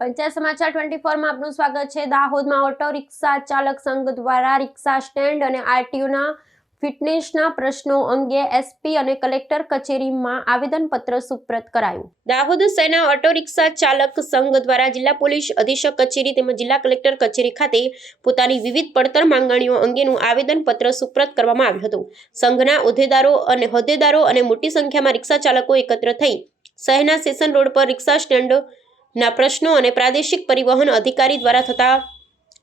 પંચાયત સમાચાર ટ્વેન્ટી ફોરમાં આપનું સ્વાગત છે. દાહોદમાં ઓટો રિક્ષા ચાલક સંઘ દ્વારા રિક્ષા સ્ટેન્ડ અને આરટીયુના ફિટનેસના પ્રશ્નો અંગે એસપી અને કલેક્ટર કચેરીમાં આવેદનપત્ર સુપ્રત કરાયું. દાહોદ સેના ઓટો રિક્ષા ચાલક સંઘ દ્વારા જિલ્લા પોલીસ અધિક્ષક કચેરી તેમજ જિલ્લા કલેક્ટર કચેરી ખાતે પોતાની વિવિધ પડતર માંગણીઓ અંગેનું આવેદનપત્ર સુપ્રત કરવામાં આવ્યું હતું. સંઘના હોદ્દેદારો અને હોદ્દેદારો અને મોટી સંખ્યામાં રિક્ષા ચાલકો એકત્ર થઈ શહેરના સેશન રોડ પર રિક્ષા સ્ટેન્ડ ના પ્રશ્નો અને પ્રાદેશિક પરિવહન અધિકારી દ્વારા થતા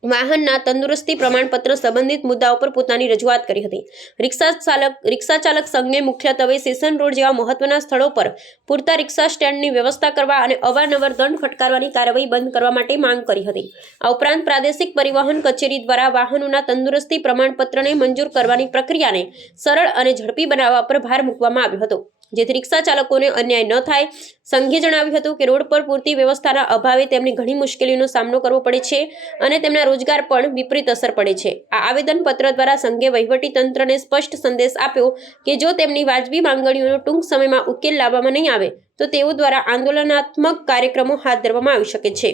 વાહનના તંદુરસ્તી પ્રમાણપત્ર સંબંધિત મુદ્દાઓ પર પોતાની રજૂઆત કરી હતી. રિક્ષા ચાલક રિક્ષા ચાલક સંઘને મુખ્યત્વે સેશન રોડ જેવા મહત્વના સ્થળો પર પૂરતા રિક્ષા સ્ટેન્ડની વ્યવસ્થા કરવા અને અવારનવાર દંડ ફટકારવાની કાર્યવાહી બંધ કરવા માટે માંગ કરી હતી. આ ઉપરાંત પ્રાદેશિક પરિવહન કચેરી દ્વારા વાહનોના તંદુરસ્તી પ્રમાણપત્રને મંજૂર કરવાની પ્રક્રિયાને સરળ અને ઝડપી બનાવવા પર ભાર મૂકવામાં આવ્યો હતો. જેથી રિક્ષા ચાલકોને અન્યાય ન થાય. સંઘે જણાવ્યું હતું કે રોડ પર પૂરતી વ્યવસ્થાના અભાવે તેમને ઘણી મુશ્કેલીનો સામનો કરવો પડે છે અને તેમના રોજગાર પણ વિપરીત અસર પડે છે. આ આવેદનપત્ર દ્વારા સંઘે વહીવટી તંત્રને સ્પષ્ટ સંદેશ આપ્યો કે જો તેમની વાજબી માંગણીઓનો ટૂંક સમયમાં ઉકેલ લાવવામાં નહીં આવે, તો તેઓ દ્વારા આંદોલનાત્મક કાર્યક્રમો હાથ ધરવામાં આવી શકે છે.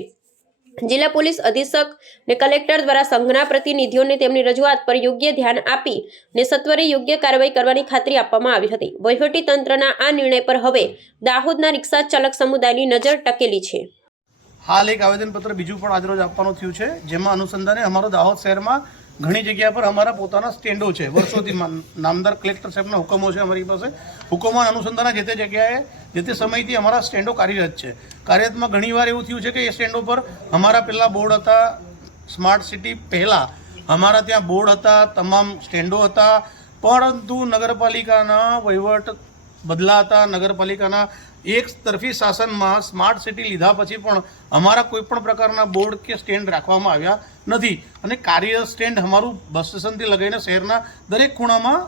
જિલ્લા પોલીસ અધિક્ષક ને કલેક્ટર દ્વારા સંઘના પ્રતિનિધિઓને તેમની રજૂઆત પર યોગ્ય ધ્યાન આપી ને સત્વરે યોગ્ય કાર્યવાહી કરવાની ખાતરી આપવામાં આવી હતી. વહીવટી તંત્રના આ નિર્ણય પર હવે દાહોદના રિક્ષા ચાલક સમુદાયની નજર ટકેલી છે. હાલ એક આવેદનપત્ર બીજું પણ આજરોજ આપવાનું થયું છે, જેમાં અનુસંધાને અમારો દાહોદ શહેરમાં ઘણી જગ્યા પર અમારા પોતાના સ્ટેન્ડો છે. વર્ષોથી નામદાર કલેક્ટર સાહેબના હુકમો છે અમારી પાસે. હુકમો અનુસંધાને જે તે જગ્યાએ જે તે સમયથી અમારા સ્ટેન્ડો કાર્યરત છે. કાર્યરતમાં ઘણીવાર એવું થયું છે કે એ સ્ટેન્ડો પર અમારા પહેલાં બોર્ડ હતા સ્માર્ટ સિટી પહેલાં. અમારા ત્યાં બોર્ડ હતા, તમામ સ્ટેન્ડો હતા. પરંતુ નગરપાલિકાના વહીવટ બદલાતા, નગરપાલિકાના એક તરફી શાસનમાં સ્માર્ટ સિટી લીધા પછી પણ અમારા કોઈપણ પ્રકારના બોર્ડ કે સ્ટેન્ડ રાખવામાં આવ્યા નથી. અને કાર્ય સ્ટેન્ડ અમારું બસ સ્ટેશનથી લગાવીને શહેરના દરેક ખૂણામાં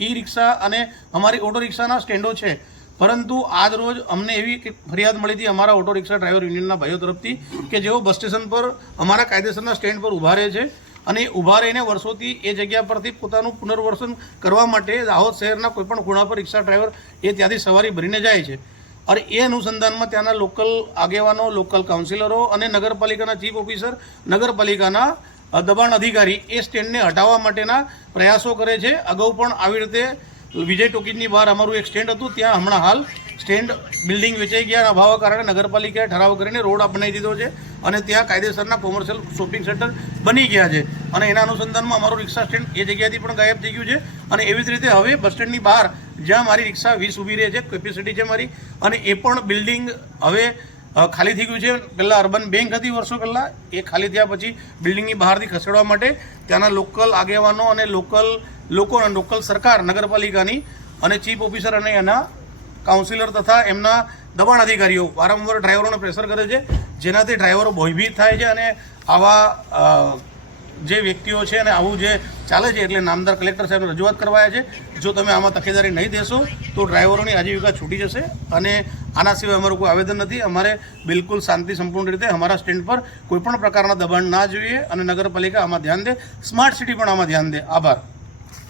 ઈ રિક્ષા અને અમારી ઓટો રિક્ષાના સ્ટેન્ડો છે. પરંતુ આજ રોજ અમને એવી ફરિયાદ મળી હતી અમારા ઓટો રિક્ષા ડ્રાઈવર યુનિયનના ભાઈઓ તરફથી કે જેઓ બસ સ્ટેશન પર અમારા કાયદેસરના સ્ટેન્ડ પર ઊભા રહે છે અને ઊભા રહીને વર્ષોથી એ જગ્યા પરથી પોતાનું પુનર્વસન કરવા માટે દાહોદ શહેરના કોઈપણ ખૂણા પર રિક્ષા ડ્રાઈવર એ ત્યાંથી સવારી ભરીને જાય છે. અને એ અનુસંધાનમાં ત્યાંના લોકલ આગેવાનો, લોકલ કાઉન્સિલરો અને નગરપાલિકાના ચીફ ઓફિસર, નગરપાલિકાના દબાણ અધિકારી એ સ્ટેન્ડને હટાવવા માટેના પ્રયાસો કરે છે. અગાઉ પણ આવી રીતે વિજય ટોકીજની બહાર અમારું એક સ્ટેન્ડ હતું, ત્યાં હમણાં હાલ સ્ટેન્ડ બિલ્ડિંગ વેચાઈ ગયા અભાવના કારણે નગરપાલિકાએ ઠરાવ કરીને રોડ બનાવી દીધો છે અને ત્યાં કાયદેસરના કોમર્શિયલ શોપિંગ સેન્ટર બની ગયા છે. અને એના અનુસંધાનમાં અમારું રિક્ષા સ્ટેન્ડ એ જગ્યાથી પણ ગાયબ થઈ ગયું છે અને એવી જ રીતે હવે બસ સ્ટેન્ડની બહાર જ્યાં મારી રિક્ષા વીસ ઊભી રહે છે, કેપેસિટી છે મારી અને એ પણ બિલ્ડિંગ હવે ખાલી થઈ ગયું છે. પહેલાં અર્બન બેંક હતી વર્ષો પહેલાં. એ ખાલી થયા પછી બિલ્ડિંગની બહારથી ખસેડવા માટે ત્યાંના લોકલ આગેવાનો અને લોકલ લોકો અને લોકલ સરકાર નગરપાલિકાની અને ચીફ ઓફિસર અને એના કાઉન્સિલર તથા એમના દબાણ અધિકારીઓ વારંવાર ડ્રાઈવરોને પ્રેશર કરે છે. જેનાથી ડ્રાઈવરો ભયભીત થાય છે અને આવા જે વ્યક્તિઓ છે અને આવું જે ચાલે છે, એટલે નામદાર કલેક્ટર સાહેબને રજૂઆત કરવાયા છે. જો તમે આમાં તકેદારી નહીં દેશો, તો ડ્રાઈવરોની આજીવિકા છૂટી જશે અને આના સિવાય અમારું કોઈ આવેદન નથી. અમારે બિલકુલ શાંતિ સંપૂર્ણ રીતે અમારા સ્ટેન્ડ પર કોઈપણ પ્રકારના દબાણ ના જોઈએ અને નગરપાલિકા આમાં ધ્યાન દે, સ્માર્ટ સિટી પણ આમાં ધ્યાન દે. આભાર.